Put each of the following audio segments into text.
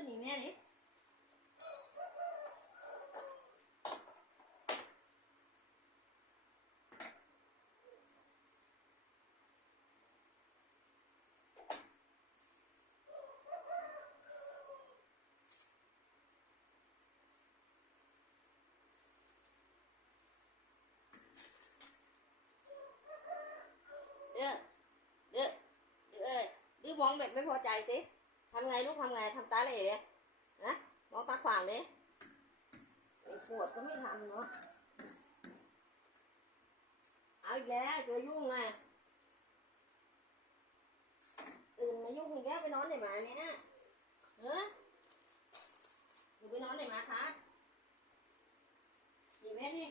อนี่แม่นี่เด้อเด้อเด้อเอ้ยดื้อมองแบบไม่พอใจสิ ทำไงลูกทำไงทำตาเหล่เลยนะมองตาขวางเลยไอ้ปวดก็ไม่ทำเนาะเอาอีกแล้วตัวยุ่งไงตื่นมายุ่งอีกแล้วไปนอนไหนมาเนี่ยเฮ้ยหนูไปนอนไหนมาคะนี่แม่นี่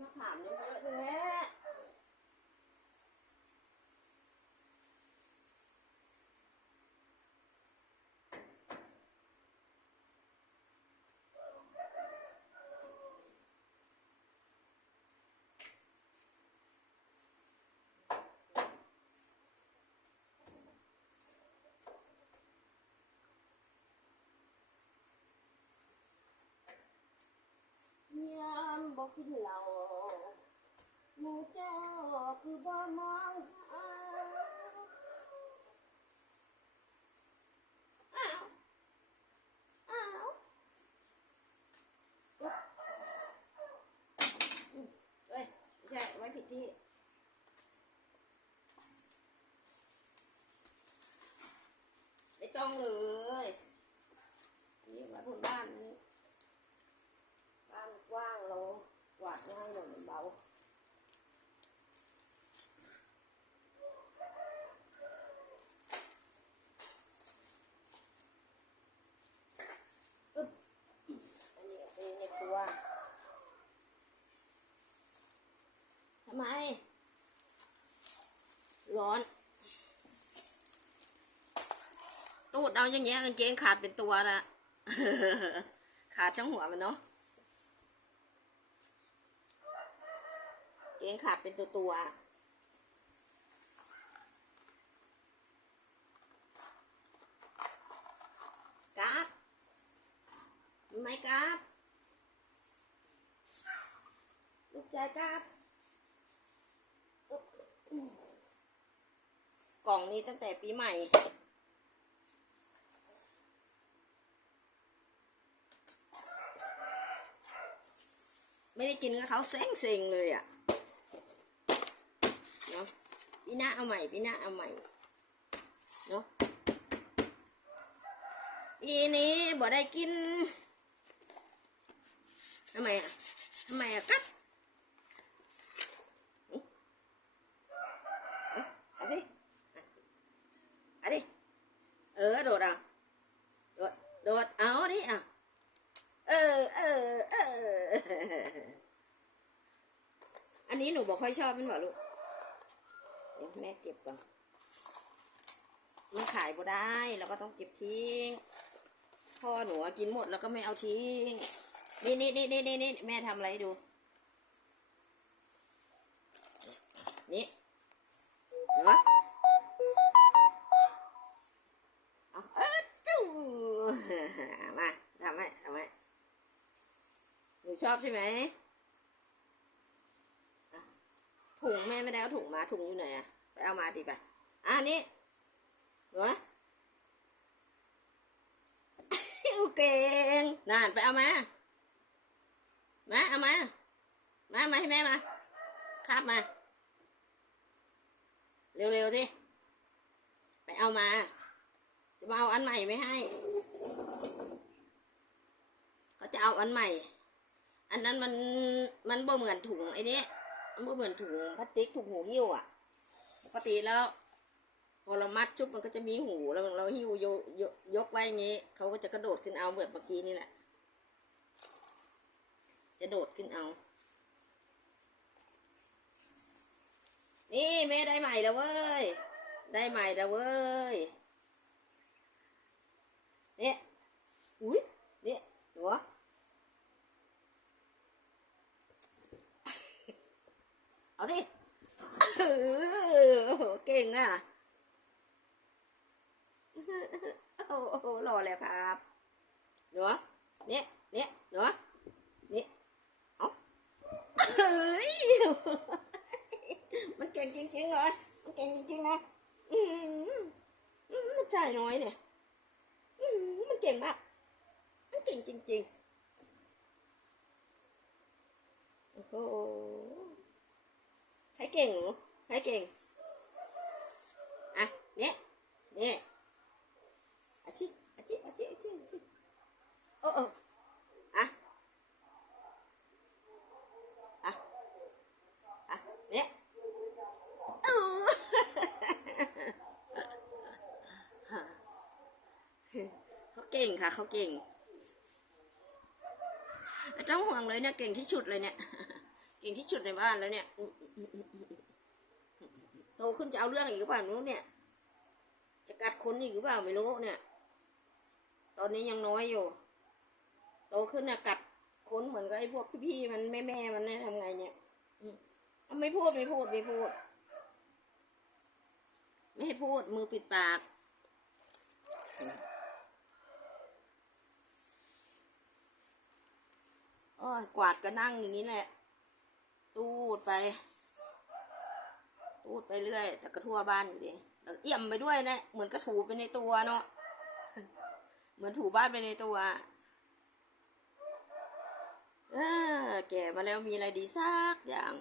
มาถามเยอะๆด้วย ยามบอ กินเหล้าหมูเจ้าคือบ่มองหาอ้าวอ้าวเอ้ยไม่ใช่ไว้ผิดที่ไม่ต้องเลยนนี้ไว้บนบ้านนี้ บ้านกว้างเรากวาดง่ายหน่อยมันเบาอึ๊บอันนี้ก็เป็นในตัวทำ ไม ร้อน ตูดเอาอย่างเงี้ยกางเกงขาดเป็นตัวละขาดช่างหัวมันเนาะเกงขาดเป็นตัวตัวกราฟไหมกราฟลูกใจกราฟอุ๊บ กล่องนี้ตั้งแต่ปีใหม่ ไม่ได้กินกับเขาเซ็งเซ็งเลยอะเนาะพี่หน้าเอาใหม่พี่หน้าเอาใหม่เนาะปีนี้บ่ได้กินทำไมอะทำไมอะครับอุ๊ยเอาสิเอาดิเออโดดอะโดดโดดเอาดิอะเออเออเอันนี้หนูบอกค่อยชอบมันหรอลูก เดี๋ยวแม่เก็บก่อน มันขายบ่ได้เราก็ต้องเก็บทิ้ง พ่อหนูกินหมดแล้วก็ไม่เอาทิ้ง นี่นี่นี่นี่นี่นี่แม่ทำอะไรดู นี่เห็นไหม ชอบใช่ไหมถุงแม่ไม่ได้เอาถุงมาถุงอยู่ไหนอะไปเอามาดิไปอะนี่เหรอโอเก่งนั่นไปเอามา มาเอามา มามาให้แม่มาคาบมา เร็วๆสิไปเอามา จะมาเอาอันใหม่ไม่ให้ เขาจะเอาอันใหม่ อันนั้นมันมันบ่เหมือนถุงไอ้นี่มันบ่เหมือนถุงพลาสติกถุงหูหิ้วอะ ปกติแล้ว พอเรามัดจุบมันก็จะมีหูแล้วเราหิ้วยโยยกไว้อย่างงี้เขาก็จะกระโดดขึ้นเอาเหมือนเมื่อกี้นี่แหละ จะโดดขึ้นเอา นี่แม่ได้ใหม่แล้วเว้ย ได้ใหม่แล้วเว้ยเนี่ยอุ้ยเนี่ยหัว เอา ดิเออเก่งอะโอ้โหรอแล้วครับหนูเนี่ยเนี่ยหนูนี่เอ้าเฮ้ยมันเก่งจริงๆเลยมันเก่งจริงๆนะอืมอืมมันใจน้อยเนี่ยอืมมันเก่งมากมันเก่งจริงๆโอ้โห ใครเก่งหนูใครเก่ง อะ เนี่ยเนี่ยอาชิอาชิอาชิอาชิอาชิโอ้โอ้อะ อะ อะ เนี่ยเขาเก่งค่ะ เขาเก่งไม่ต้องห่วงเลยเนี่ยเก่งที่สุดเลยเนี่ย เก่งที่สุดในบ้านแล้วเนี่ย โตขึ้นจะเอาเรื่องอีกหรือเปล่าไม่รู้เนี่ย จะกัดคนอีกหรือเปล่าไม่รู้เนี่ย ตอนนี้ยังน้อยอยู่ โตขึ้นน่ะกัดคนเหมือนกับไอ้พวกพี่ๆมันแม่ๆมันเนี่ยทำไงเนี่ยอไม่พูดไม่พูดไม่พูด ไม่ให้พูดมือปิดปากโอ้ยกวาดก็นั่งอย่างนี้แหละ ตูดไป ตูดไปเรื่อย แต่ก็ทั่วบ้านอยู่ดีแล้วเอี่ยมไปด้วยนะ เหมือนกระถูไปในตัวเนาะ เหมือนถูบ้านไปในตัวเออแก่มาแล้วมีอะไรดีสักอย่าง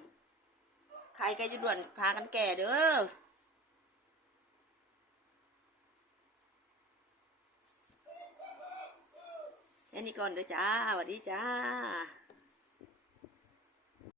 ใครแกจะด่วนพากันแก่เด้อแค่นี้ก่อนเด้อจ้าสวัสดีจ้า